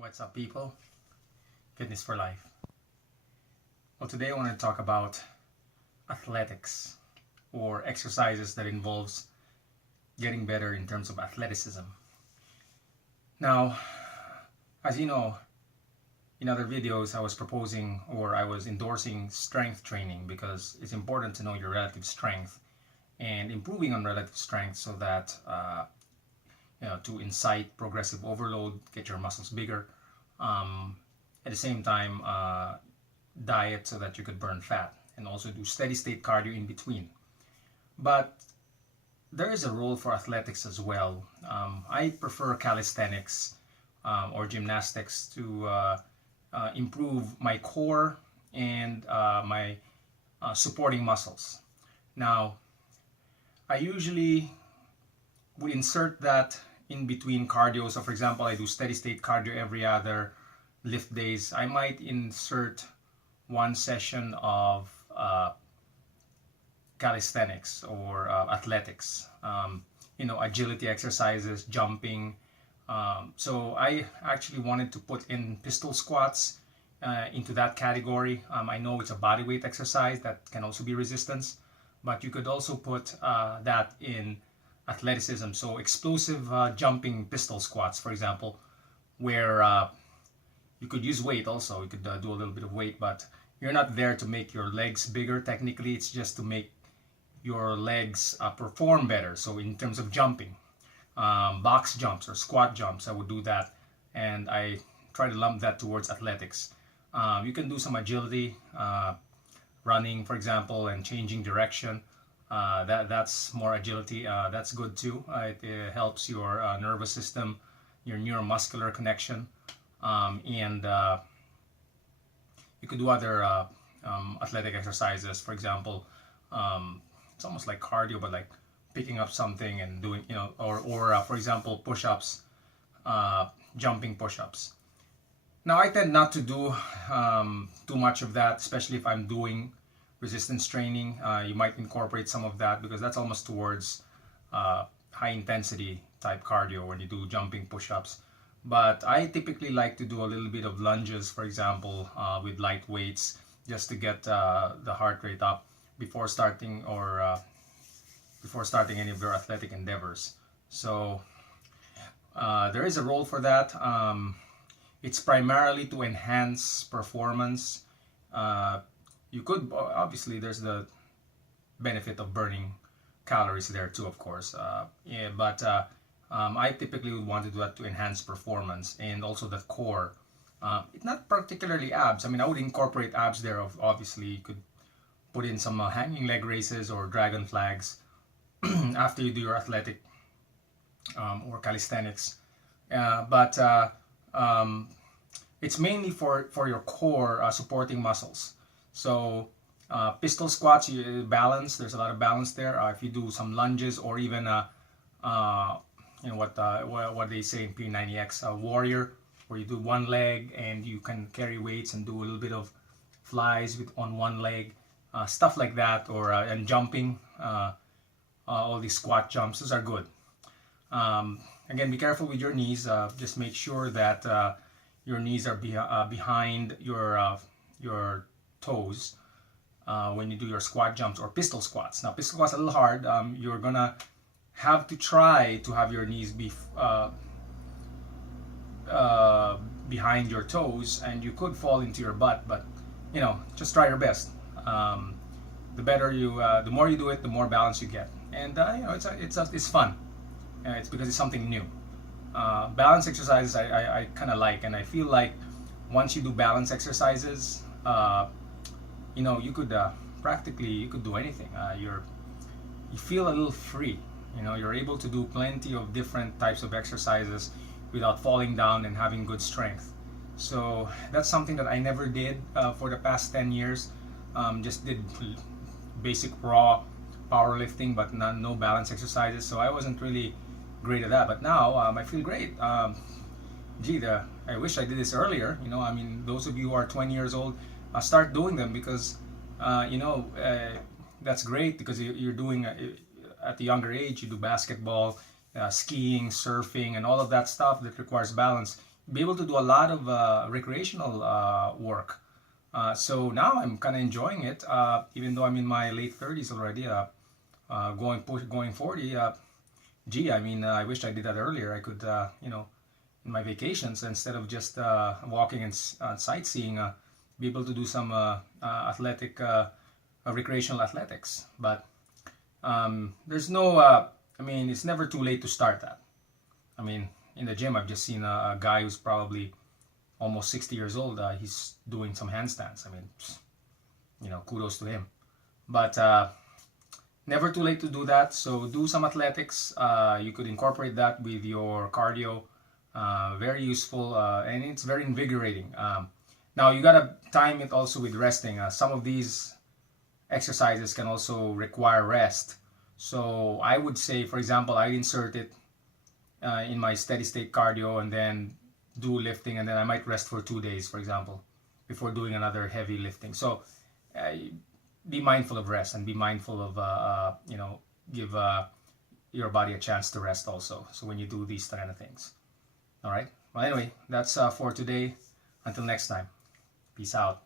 What's up, people? Fitness for life. Well, today I want to talk about athletics or exercises that involves getting better in terms of athleticism. Now, as you know, in other videos I was proposing or I was endorsing strength training because it's important to know your relative strength and improving on relative strength so that to incite progressive overload, get your muscles bigger. At the same time, diet so that you could burn fat and also do steady state cardio in between. But there is a role for athletics as well. I prefer calisthenics or gymnastics to improve my core and my supporting muscles. Now, I usually would insert that in between cardio. So for example, I do steady state cardio every other lift days. I might insert one session of calisthenics or athletics, agility exercises, jumping. So I actually wanted to put in pistol squats into that category. I know it's a body weight exercise that can also be resistance, but you could also put that in athleticism. So explosive jumping pistol squats, for example, where you could use weight also. You could do a little bit of weight, but you're not there to make your legs bigger. Technically, it's just to make your legs perform better. So in terms of jumping, box jumps or squat jumps, I would do that, and I try to lump that towards athletics. You can do some agility, running, for example, and changing direction. That's more agility. That's good too. It helps your nervous system, your neuromuscular connection, and you could do other athletic exercises. For example, it's almost like cardio, but like picking up something and doing, or for example, push-ups, jumping push-ups. Now, I tend not to do too much of that, especially if I'm doing resistance training. You might incorporate some of that because that's almost towards high intensity type cardio when you do jumping push-ups. But I typically like to do a little bit of lunges, for example, with light weights, just to get the heart rate up before starting any of your athletic endeavors. So there is a role for that. It's primarily to enhance performance. You could, obviously, there's the benefit of burning calories there too, of course. But I typically would want to do that to enhance performance and also the core. It's not particularly abs. I mean, I would incorporate abs there. Obviously, you could put in some hanging leg raises or dragon flags after you do your athletic or calisthenics. But it's mainly for your core supporting muscles. So pistol squats, you balance. There's a lot of balance there. If you do some lunges or even what they say in P90X, warrior, where you do one leg and you can carry weights and do a little bit of flies on one leg, stuff like that, or and jumping, all these squat jumps. Those are good. Again, be careful with your knees. Just make sure that your knees are behind your toes when you do your squat jumps or pistol squats. Now, pistol squats are a little hard. You're gonna have to try to have your knees be behind your toes, and you could fall into your butt. But just try your best. The more you do it, the more balance you get, and it's fun. It's because it's something new. Balance exercises I kind of like, and I feel like once you do balance exercises, you could practically do anything. You feel a little free. You're able to do plenty of different types of exercises without falling down and having good strength. So that's something that I never did for the past 10 years. Just did basic raw powerlifting, but no balance exercises. So I wasn't really great at that. But now I feel great. I wish I did this earlier. Those of you who are 20 years old, start doing them because that's great because you're doing at the younger age. You do basketball, skiing, surfing, and all of that stuff that requires balance. be able to do a lot of recreational work. So now I'm kind of enjoying it, even though I'm in my late 30s already, going 40. Gee, I mean, I wish I did that earlier. I could, in my vacations, instead of just walking and sightseeing, be able to do some recreational athletics. But there's no, I mean, it's never too late to start that. I mean, in the gym, I've just seen a guy who's probably almost 60 years old. He's doing some handstands. I mean, kudos to him. But never too late to do that. So do some athletics. You could incorporate that with your cardio. Very useful, and it's very invigorating. Now you gotta time it also with resting. Some of these exercises can also require rest. So I would say, for example, I insert it in my steady state cardio and then do lifting, and then I might rest for 2 days, for example, before doing another heavy lifting. So be mindful of rest, and be mindful of give your body a chance to rest also. So when you do these kind of things. All right. Well, anyway, that's for today. Until next time. Peace out.